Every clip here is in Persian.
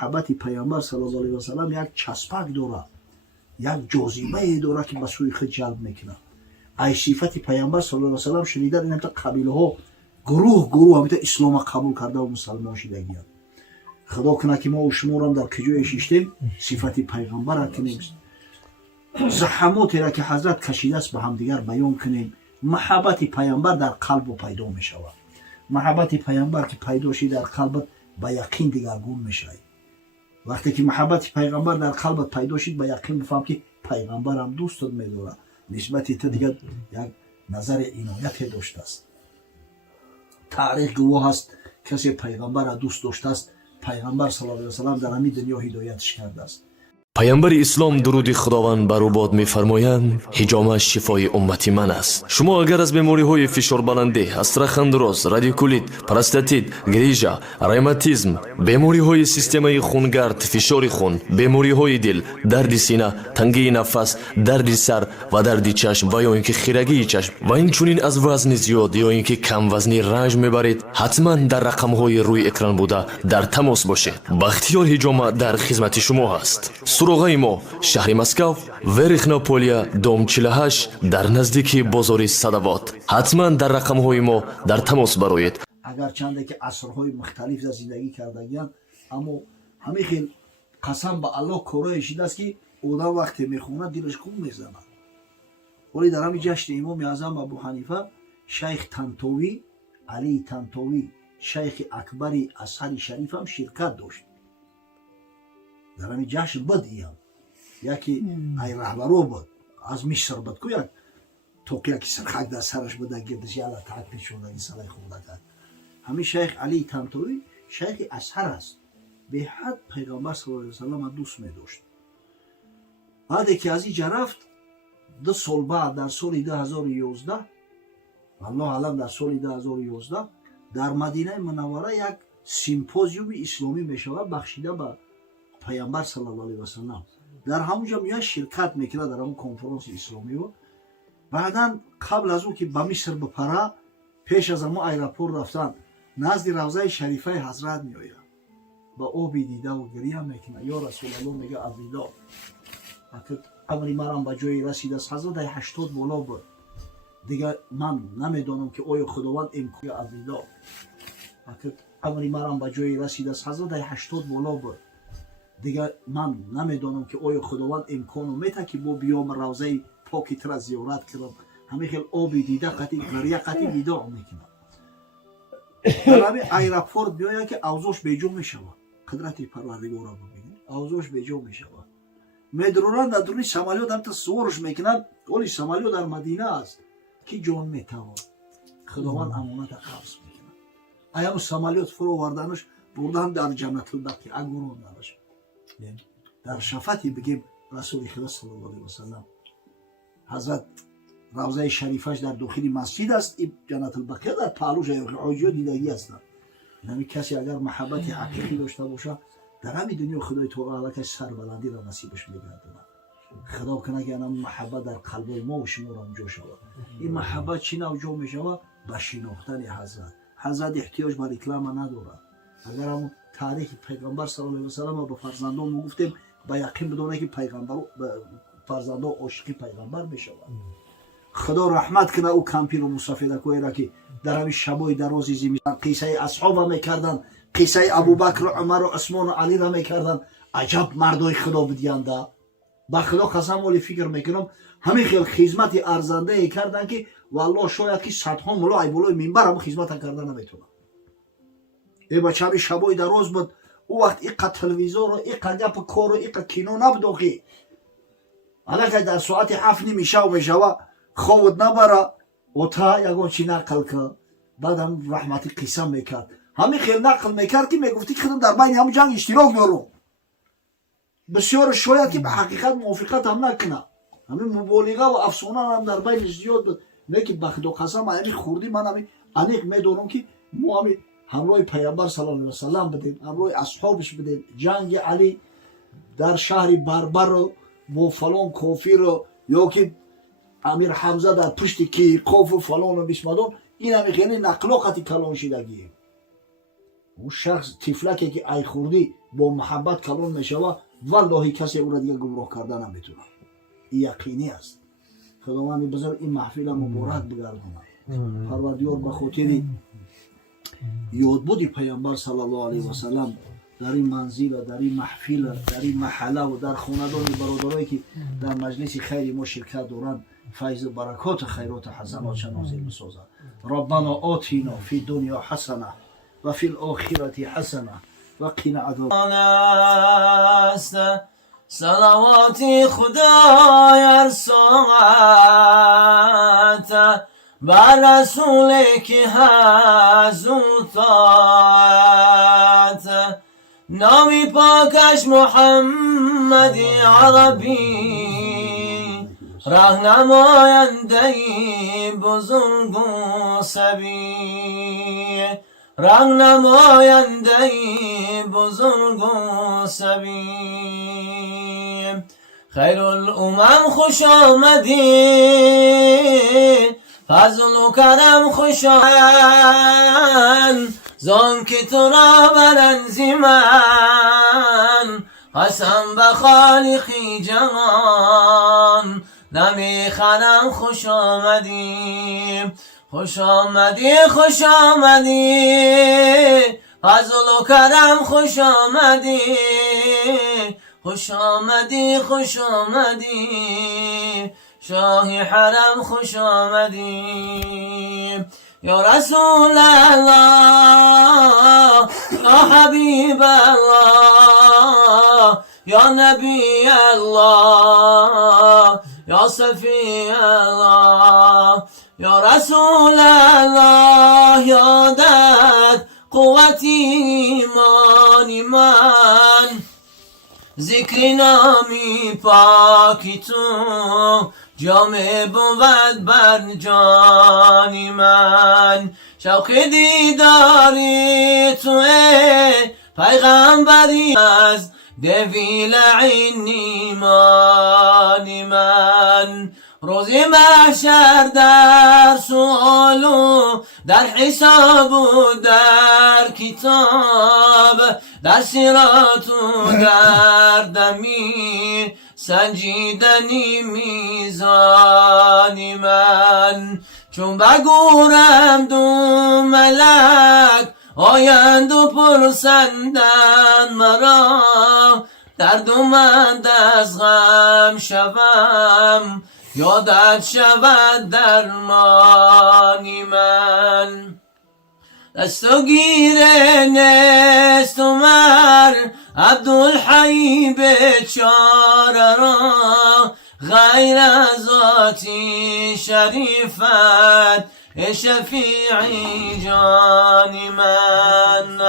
محبت پیامبر صلی الله علیه و سلم یک چسبک داره، یک جاذبه داره که به سوی خود جلب میکنه. ای صفت پیامبر صلی الله علیه و سلم شنیدن این همتا قبیله ها گروه همتا اسلام قبول کرده و مسلمان شدگیان. خدا کنه که ما و شما هم در کجای شیشتیم صفت پیغمبر را کنیم، زحماتی را که حضرت کشیده است به هم دیگر بیان کنیم. محبت پیامبر در قلب و پیدا می شود. محبت پیامبر که پیدا شد در قلبت به یقین دیگرگون می شود. وقتی که محبت پیغمبر در قلبت پیدا شد به یقین بفهم که پیغمبر هم دوستت می داره، نسبت تو دیگر یک نظر عنایت داشته است. تاریخ گواه است کسی پیغمبر را دوست داشته است، پیغمبر صلی الله علیه و سلم در همین دنیا هدایتش کرده است. پیامبر اسلام درود خداوند بر او باد می‌فرمایند حجامش شفای امتی من است. شما اگر از بیماری‌های فشار بلندی، استخوان دراز، رادیکولیت، پروستاتیت، گریژا، روماتیسم، بیماری‌های سیستم خونگرد، فشار خون، بیماری‌های دل، درد سینه، تنگی نفس، درد سر و درد چشم و یا اینکه خیرگی چشم و اینچنین از وزن زیاد یا اینکه کم وزنی رنج میبرید، حتما در رقم‌های روی اکران بوده در تماس باشید. بختیار حجامه در خدمت شما است. سراغ ما شهر مسکو، ورخناپولیا، دام 48 در نزدیکی بازار صدوات. حتما در رقم‌های ما در تماس برایید. اگر چنده که عصرهای مختلف در زندگی کردگیان، اما همین خیل قسم به الله کارای شده است که آدم وقتی میخونه دلش خوب میزنه. ولی در همین جشن امام اعظم ابو حنیفه شیخ طنطاوی، علی طنطاوی، شیخ اکبر ازهر شریف هم شرکت داشت. در همین جشن بود ایام یکی ای رهبرو بود از مصر بود که یک توقیه که سرخک در سرش بوده گردش یالا تحقیل شده این سلای خورده کرد. همین شیخ علی طنطاوی شیخ ازهر است، به حد پیغمبر صلی الله علیه و سلم دوست می داشت. بعد که از اینجا رفت 2 سال بعد در سال 2011 الله علم در سال 2011 در مدینه منوره یک سیمپوزیوم اسلامی می شود بخشیده به پیامبر صلی الله علیه و سلم. در همونجا میاد شرکت میکنه در همون کنفرانس اسلامی. و بعدا قبل از اون که به مصر بپره پیش از همون ایرپورت رفتن نزد روضه شریفه حضرت میآید، با آبی دیده و گریه میکنه یا رسول الله میگه الوداع. وقت امری مرام به جایی رسید است، حضرت 80 بالا بود دیگه من نمیدانم که آیا خداوند امکان الوداع. وقت امری مرام به جایی رسید است، حضرت 80 بالا بود دیگه من نمیدانم که آیا خداوند امکانو میته که با بیام روضه پاکی تر زیارت کنم. همه خیلی آبی دیده قطعی گریه قطعی وداع میکنه. در همین ایرپورت بیاید که اوضاعش بیجا میشود. قدرت پروردگار را ببینید، اوضاعش بیجا میشود. میدرونن در دورانی سمالیات هم تا سوارش میکنن، ولی سمالیات در مدینه است که جان میتوان خداوند امانت قبض میکنه. ایام سمالیات فرو وردنش بردن در جنت البقیع اگرون درش در شفاعتی بگیم رسول خدا صلی الله علیه و سلم. حضرت روضه شریفش در داخل مسجد است، این جنت البقیع در پهلوش عاجی دیدگی هستند. یعنی کسی اگر محبت حقیقی داشته باشه در همین دنیا خدای تعالی که سربلندی را نصیبش میگردونه. خدا کنه که این محبت در قلب ما و شما را جا شود. این محبت چی نوع جا میشود؟ به شناختن حضرت. حضرت احتیاج به رکلام نداره. اگر هم تاریخ پیغمبر صلی الله علیه و سلم به فرزندان گفتیم با یقین بدونه که پیغمبر فرزندان عاشق پیغمبر میشوند. خدا رحمت کنه او کمپیر و مسافر کوی را که در همین شبای درازی زمستان قصه اصحاب میکردن، قصه ابوبکر و عمر و عثمان و علی را میکردن. عجب مردای خدا بدیانده. با خدا قسم ولی فکر میکنم همین خیلی خدمت ارزنده کردن که والله شاید که صدها ملا ای بالای منبر هم خدمت کردن نمیتونه. ای بچه همین شبای دراز بود، او وقت ایقا تلویزور و ایقا گپ کار و ایقا کینو نبود که حالا که در ساعت 7 نمیشه و میشوه خوابت نبره و تا یکان چی نقل که بعد هم رحمتی قسم میکرد. همین خیلی نقل میکرد که میگفتی که خودم در بین همون جنگ اشتراک دارم. بسیار شاید که به حقیقت موافقت هم نکنه. همین مبالغه و افسانه هم در بین زیاد بود. نه که بخدا قسم همین خوردی من همین انیق میدونم که ما همین همراه پیامبر صلی الله علیه و سلم بدیم، همراه اصحابش بدیم. جنگ علی در شهر بربر رو با فلان کافر رو یا که امیر حمزه در پشت کی قاف و فلان و بسمدان، این همین خیلی نقلاقتی کلان شدگیه. اون شخص تفلکی که ای خوردی با محبت کلان میشود والله کسی او را دیگه گمراه کرده نمیتونه. یقینی است. خداوند بزرگ این محفل مبارک بگرداند. پروردگار به خاطر یادبود پیامبر صلی الله علیه و سلم در این منزل، در این محفل، در این محله و در خاندان برادرایی که در مجلس خیر ما شرکت دارند فیض و برکات خیرات حسنات چه نازل بسازد. ربنا آتینا فی دنیا حسنه و فی الاخرة حسنه و قنا عذاب است. صلواتی خدای هر ساعت بر رسول که هست و طاعت. نامی پاکش محمدی عربی راهنماینده بزرگ و سبی. راهنماینده بزرگ و سبی. خیر الامم خوش آمدی، فضل و کرم خوش آمد. زان که تو را برنز من قسم به خالقی جهان نمیخرم. خوش آمدی، خوش آمدی، خوش آمدی. فضل و کرم خوش آمدی، خوش آمدی، خوش آمدی. شاه حرم خوش آمدی. یا رسول الله، یا حبیب الله، یا نبی الله، یا صفی الله. یا رسول الله یادت قوت ایمان من. ذکر نامی پاکی تو جامع بود بر جان من. شوق دیداری تو پیغمبری از دویل عین ایمان من. روزی محشر در سؤال و در حساب و در کتاب، در صراط و در دمی سنجیدنی میزان من. چون بگورم دو ملک آیند و پرسندن مرا، دردمند از غم شوم یادت شود درمانی من. دست و گیر نست عمر عبدالحی بیچاره را، غیر از ذاتی شریفت شفیعی جان من.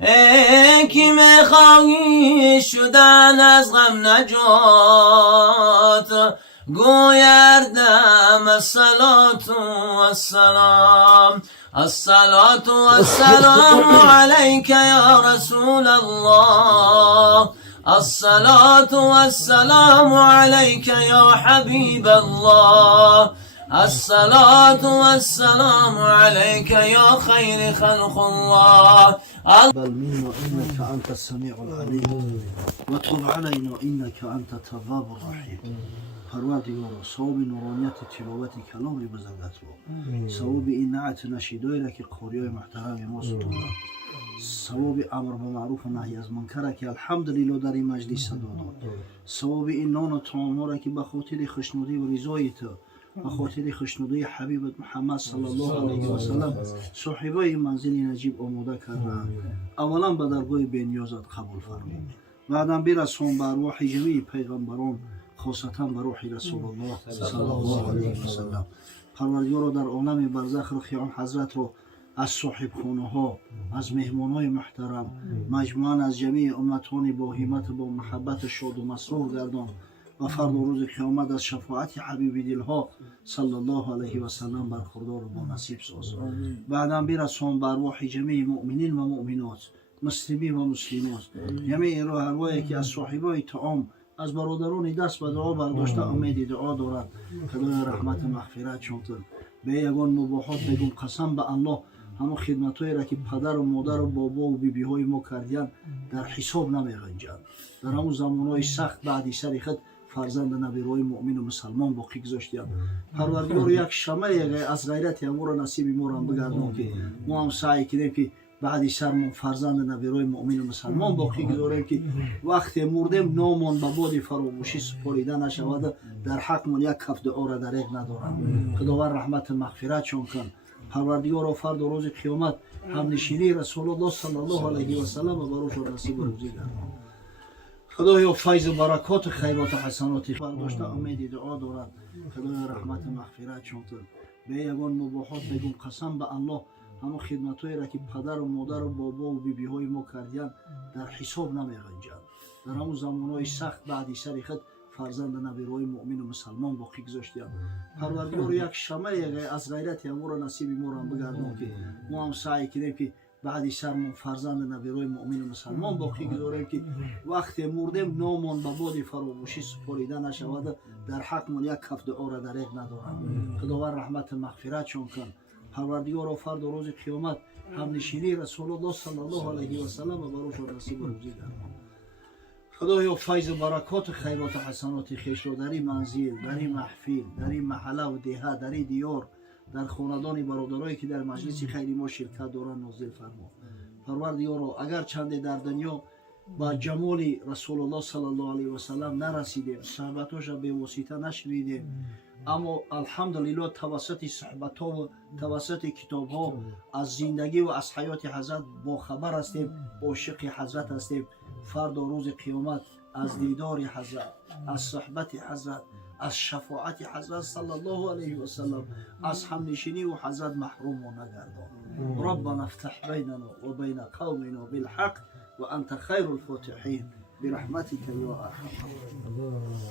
ای که میخواهی شدن از غم نجات، گویردم الصلاة والسلام. الصلاة والسلام عليك يا رسول الله. الصلاة والسلام عليك يا حبيب الله. الصلاة والسلام عليك يا خير خلق الله. بل منا إنك أنت السميع العليم وتب علينا إنك أنت التواب الرحيم. پروردگارا ثواب نورانیت تلاوت کلام بزرگت با، ثواب این نعت نشیدایی را که قاریای محترم ما ستودند، ثواب امر به معروف و نهی از منکر که الحمدلله در این مجلس صدا داد، ثواب این نان و طعام ها را که به خاطر خوشنودی و رضای تو، به خاطر خوشنودی حبیبت محمد صلی الله علیه و سلم صاحبای این منزل نجیب آماده کردند. اولا به درگاه بی‌نیازت قبول فرما، بعداً برسان به ارواح جمیع پیغمبران، خاصتا به روح رسول الله صلی الله علیه و سلم. پروردگارا در عالم برزخ رو خیام حضرت رو از صاحب خانه ها، از مهمان های محترم، مجموعاً از جمیع امتان با همت با محبت شاد و مسرور گردان و فردا روز قیامت از شفاعت حبیب دلها صلی الله علیه و سلم برخوردار و با نصیب ساز. بعداً برسان به ارواح جمیع مؤمنین و مؤمنات، مسلمین و مسلمات، جمیع ارواحی که از صاحبای طعام، از برادران دست به دعا برداشته امید دعا دارد. خدای رحمت مغفرت شانتن به یگان مباحات بگم قسم به الله همون خدمتایی را که پدر و مادر و بابا و بیبی های ما کردیان در حساب نمیغنجند. در همون زمانهای سخت بعدی سر خود فرزند نبیرای مؤمن و مسلمان باقی گذاشتیم. پروردگار یک شمع از غیرت ما را نصیب ما را بگردان که ما هم سعی کنیم که بعدی سرمون فرزند نبیرای مؤمن و مسلمان باقی گذاریم که وقتی مردیم نامان به باد فراموشی سپاریده نشود، در حقمون یک کف دعا را دریغ ندارند. خداوند رحمت مغفرت چون کن. پروردگار فرد و روز قیامت هم نشینی رسول الله صلی الله علیه و سلم و بروش و نصیب روزی گردان. خدایا فیض و برکات و خیرات و حسنات برداشته امید دعا دارد. خدایا رحمت مغفرت چون کن. به یگان مباحات بگم قسم به الله همون خدمتایی را که پدر و مادر و بابا و بیبی های ما کردیان در حساب نمیغنجند. در همون زمانهای سخت بعدی سر خود فرزند نبیرای مؤمن و مسلمان باقی گذاشتیم. پروردگار یک شمع از غیرت ما را نصیب ما را بگردان که ما هم سعی کنیم که بعدی سرمون فرزند نبیرای مؤمن و مسلمان باقی گذاریم که وقتی مردیم نامان به باد فراموشی سپاریده نشود، در حقمون یک کف دعا را دریغ ندارند. خداوند رحمت مغفرت چون کن. پروردگار فرد و روز قیامت هم نشینی رسول الله صلی الله علیه و سلم و بروش و نصیب روزی گردان. خدایا فیض و برکات و خیرات و حسنات خویش را در این منزل، در این محفل، در این محله و دهه، در این دیار، در خاندان برادرایی که در مجلس خیر ما شرکت دارند نازل فرما. پروردگارا اگر چند در دنیا با جمال رسول الله صلی الله علیه و سلم نرسیدیم، صحبتاش به واسطه نشنیدیم، اما الحمدلله توسط صحبت ها و توسط کتاب ها از زندگی و از حیات حضرت با خبر هستیم، عاشق حضرت هستیم. فردا روز قیامت از دیدار حضرت، از صحبت حضرت، از شفاعت حضرت صلی الله علیه و سلم، از همنشینی و حضرت محروم و نگردان. ربنا افتح بیننا و بین قومنا بالحق و انت خیر الفاتحین برحمتك یا ارحم الراحمین.